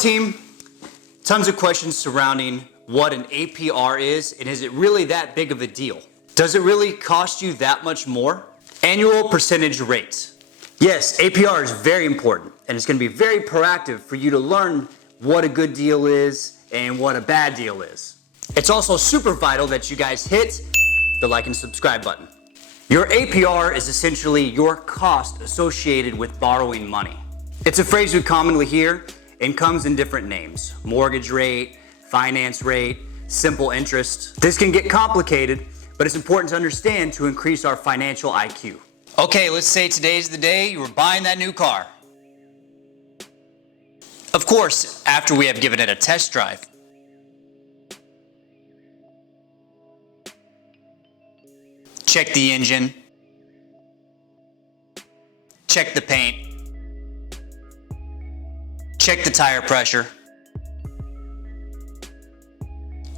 team, tons of questions surrounding what an APR is and is it really that big of a deal? Does it really cost you that much more? Annual percentage rate. Yes, APR is very important and it's going to be very proactive for you to learn what a good deal is and what a bad deal is. It's also super vital that you guys hit the like and subscribe button. Your APR is essentially your cost associated with borrowing money. It's a phrase we commonly hear and comes in different names: mortgage rate, finance rate, simple interest. This can get complicated, but it's important to understand to increase our financial IQ. Okay, let's say today's the day you were buying that new car. Of course, after we have given it a test drive. Check the engine. Check the paint. Check the tire pressure.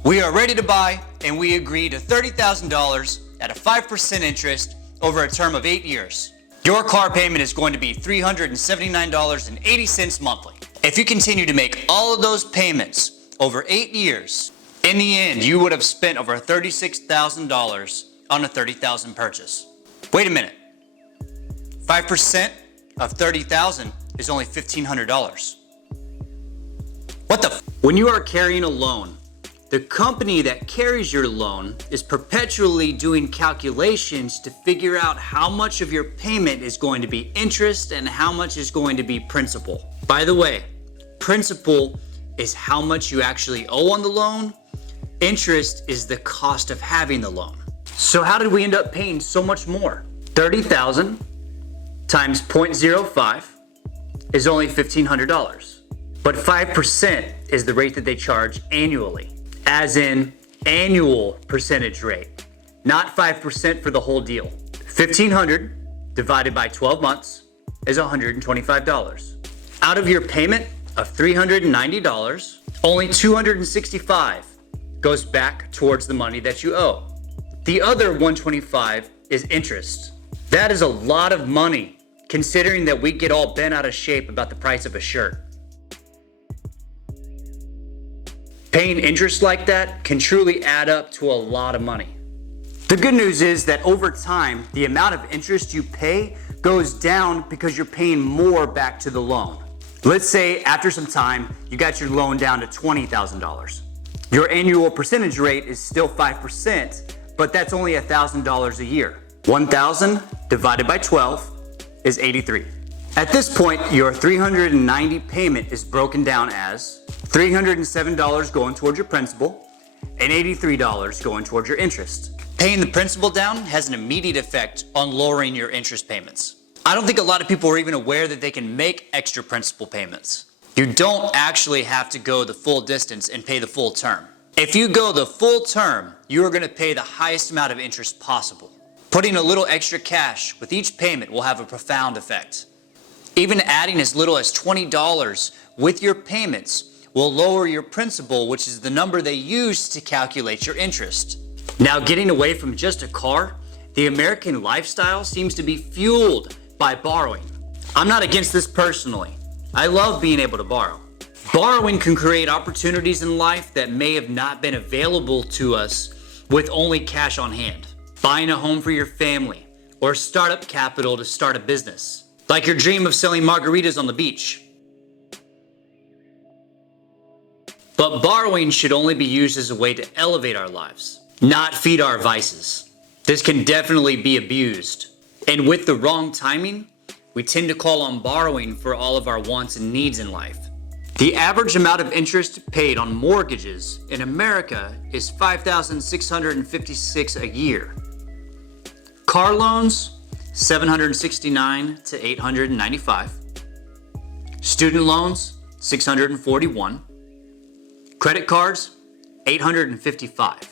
We are ready to buy, and we agree to $30,000 at a 5% interest over a term of 8 years. Your car payment is going to be $379.80 monthly. If you continue to make all of those payments over 8 years, in the end, you would have spent over $36,000 on a $30,000 purchase. Wait a minute. 5% of $30,000 is only $1,500. What the f? When you are carrying a loan, the company that carries your loan is perpetually doing calculations to figure out how much of your payment is going to be interest and how much is going to be principal. By the way, principal is how much you actually owe on the loan. Interest is the cost of having the loan. So how did we end up paying so much more? $30,000 times 0.05 is only $1,500. But 5% is the rate that they charge annually, as in annual percentage rate, not 5% for the whole deal. $1,500 divided by 12 months is $125. Out of your payment of $390, only $265 goes back towards the money that you owe. The other $125 is interest. That is a lot of money, considering that we get all bent out of shape about the price of a shirt. Paying interest like that can truly add up to a lot of money. The good news is that over time, the amount of interest you pay goes down because you're paying more back to the loan. Let's say after some time, you got your loan down to $20,000. Your annual percentage rate is still 5%, but that's only $1,000 a year. 1,000 divided by 12 is 83. At this point, your $390 payment is broken down as $307 going towards your principal and $83 going towards your interest. Paying the principal down has an immediate effect on lowering your interest payments. I don't think a lot of people are even aware that they can make extra principal payments. You don't actually have to go the full distance and pay the full term. If you go the full term, you are going to pay the highest amount of interest possible. Putting a little extra cash with each payment will have a profound effect. Even adding as little as $20 with your payments will lower your principal, which is the number they use to calculate your interest. Now, getting away from just a car, the American lifestyle seems to be fueled by borrowing. I'm not against this personally. I love being able to borrow. Borrowing can create opportunities in life that may have not been available to us with only cash on hand. Buying a home for your family or startup capital to start a business, like your dream of selling margaritas on the beach. But borrowing should only be used as a way to elevate our lives, not feed our vices. This can definitely be abused. And with the wrong timing, we tend to call on borrowing for all of our wants and needs in life. The average amount of interest paid on mortgages in America is $5,656 a year. Car loans, $769 to $895. Student loans, $641. Credit cards, $855.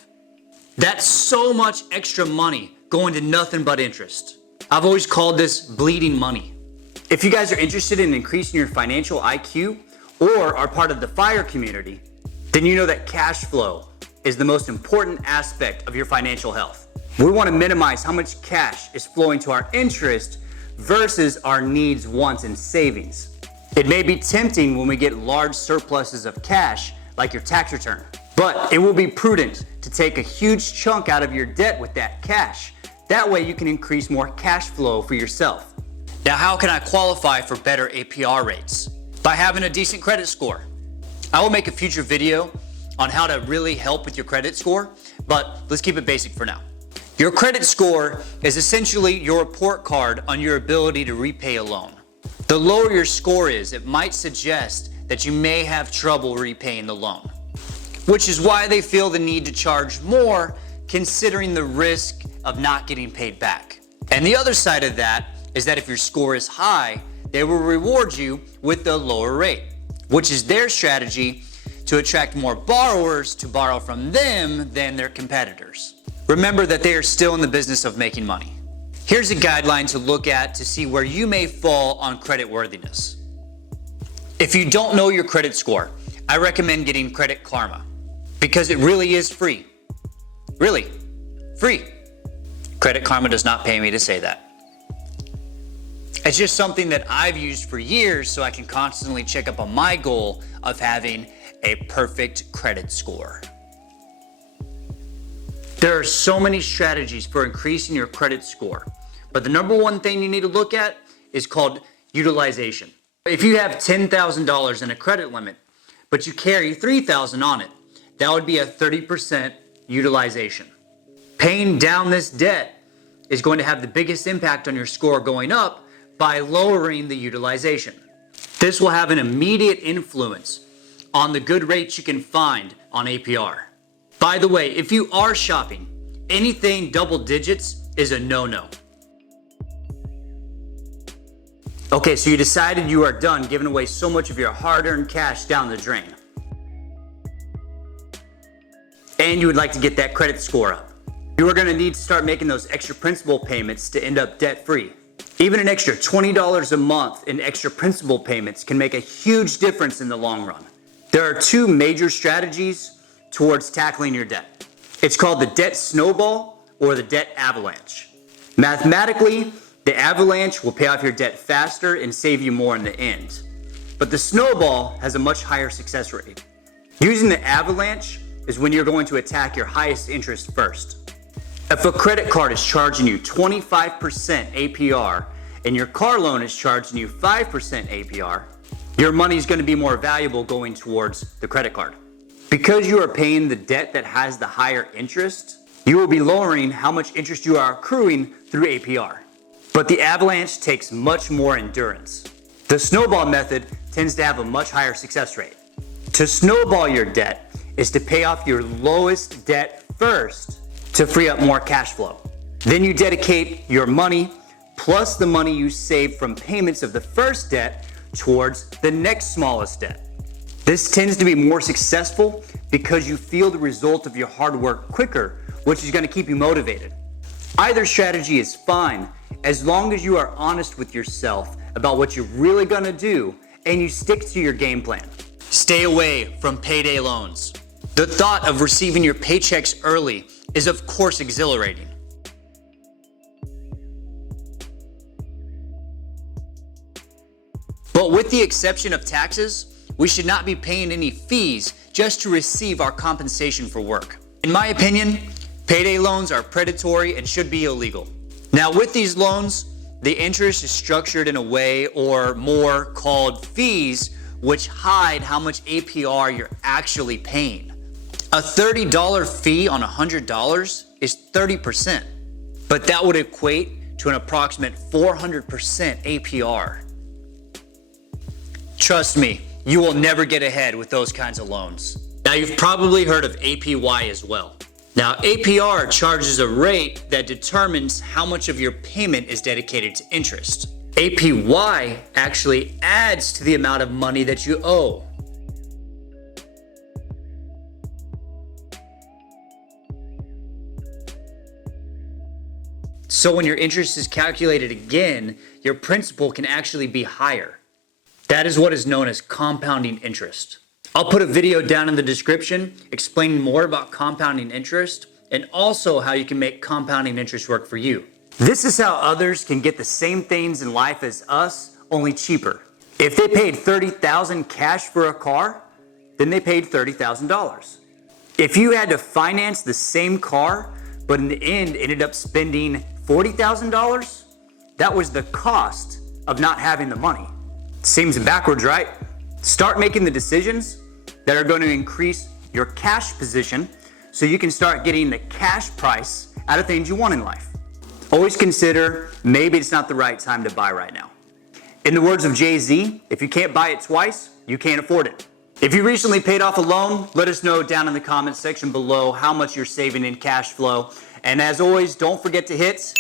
That's so much extra money going to nothing but interest. I've always called this bleeding money. If you guys are interested in increasing your financial IQ or are part of the FIRE community, then you know that cash flow is the most important aspect of your financial health. We want to minimize how much cash is flowing to our interest versus our needs, wants, and savings. It may be tempting when we get large surpluses of cash, like your tax return, but it will be prudent to take a huge chunk out of your debt with that cash. That way you can increase more cash flow for yourself. Now, how can I qualify for better APR rates? By having a decent credit score. I will make a future video on how to really help with your credit score, but let's keep it basic for now. Your credit score is essentially your report card on your ability to repay a loan. The lower your score is, it might suggest that you may have trouble repaying the loan, which is why they feel the need to charge more considering the risk of not getting paid back. And the other side of that is that if your score is high, they will reward you with the lower rate, which is their strategy to attract more borrowers to borrow from them than their competitors. Remember that they are still in the business of making money. Here's a guideline to look at to see where you may fall on credit worthiness. If you don't know your credit score, I recommend getting Credit Karma because it really is free. Really, free. Credit Karma does not pay me to say that. It's just something that I've used for years so I can constantly check up on my goal of having a perfect credit score. There are so many strategies for increasing your credit score, but the number one thing you need to look at is called utilization. If you have $10,000 in a credit limit, but you carry $3,000 on it, that would be a 30% utilization. Paying down this debt is going to have the biggest impact on your score going up by lowering the utilization. This will have an immediate influence on the good rates you can find on APR. By the way, if you are shopping, anything double digits is a no-no. Okay, so you decided you are done giving away so much of your hard-earned cash down the drain. And you would like to get that credit score up. You are gonna need to start making those extra principal payments to end up debt-free. Even an extra $20 a month in extra principal payments can make a huge difference in the long run. There are two major strategies towards tackling your debt. It's called the debt snowball or the debt avalanche. Mathematically, the avalanche will pay off your debt faster and save you more in the end. But the snowball has a much higher success rate. Using the avalanche is when you're going to attack your highest interest first. If a credit card is charging you 25% APR and your car loan is charging you 5% APR, your money is going to be more valuable going towards the credit card. Because you are paying the debt that has the higher interest, you will be lowering how much interest you are accruing through APR. But the avalanche takes much more endurance. The snowball method tends to have a much higher success rate. To snowball your debt is to pay off your lowest debt first to free up more cash flow. Then you dedicate your money plus the money you save from payments of the first debt towards the next smallest debt. This tends to be more successful because you feel the result of your hard work quicker, which is going to keep you motivated. Either strategy is fine as long as you are honest with yourself about what you're really going to do and you stick to your game plan. Stay away from payday loans. The thought of receiving your paychecks early is of course exhilarating. But with the exception of taxes, we should not be paying any fees just to receive our compensation for work. In my opinion, payday loans are predatory and should be illegal. Now with these loans, the interest is structured in a way or more called fees, which hide how much APR you're actually paying. A $30 fee on $100 is 30%, but that would equate to an approximate 400% APR. Trust me, you will never get ahead with those kinds of loans. Now you've probably heard of APY as well. Now APR charges a rate that determines how much of your payment is dedicated to interest. APY actually adds to the amount of money that you owe. So when your interest is calculated again, your principal can actually be higher. That is what is known as compounding interest. I'll put a video down in the description explaining more about compounding interest and also how you can make compounding interest work for you. This is how others can get the same things in life as us, only cheaper. If they paid $30,000 cash for a car, then they paid $30,000. If you had to finance the same car, but in the end ended up spending $40,000, that was the cost of not having the money. Seems backwards, right? Start making the decisions that are going to increase your cash position so you can start getting the cash price out of things you want in life. Always consider maybe it's not the right time to buy right now. In the words of Jay-Z, if you can't buy it twice, you can't afford it. If you recently paid off a loan, let us know down in the comments section below how much you're saving in cash flow. And as always, don't forget to hit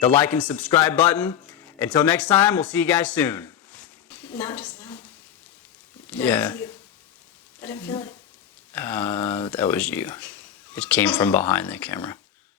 the like and subscribe button. Until next time, we'll see you guys soon. Not just now. Yeah. That was you. I didn't feel it. That was you. It came from behind the camera.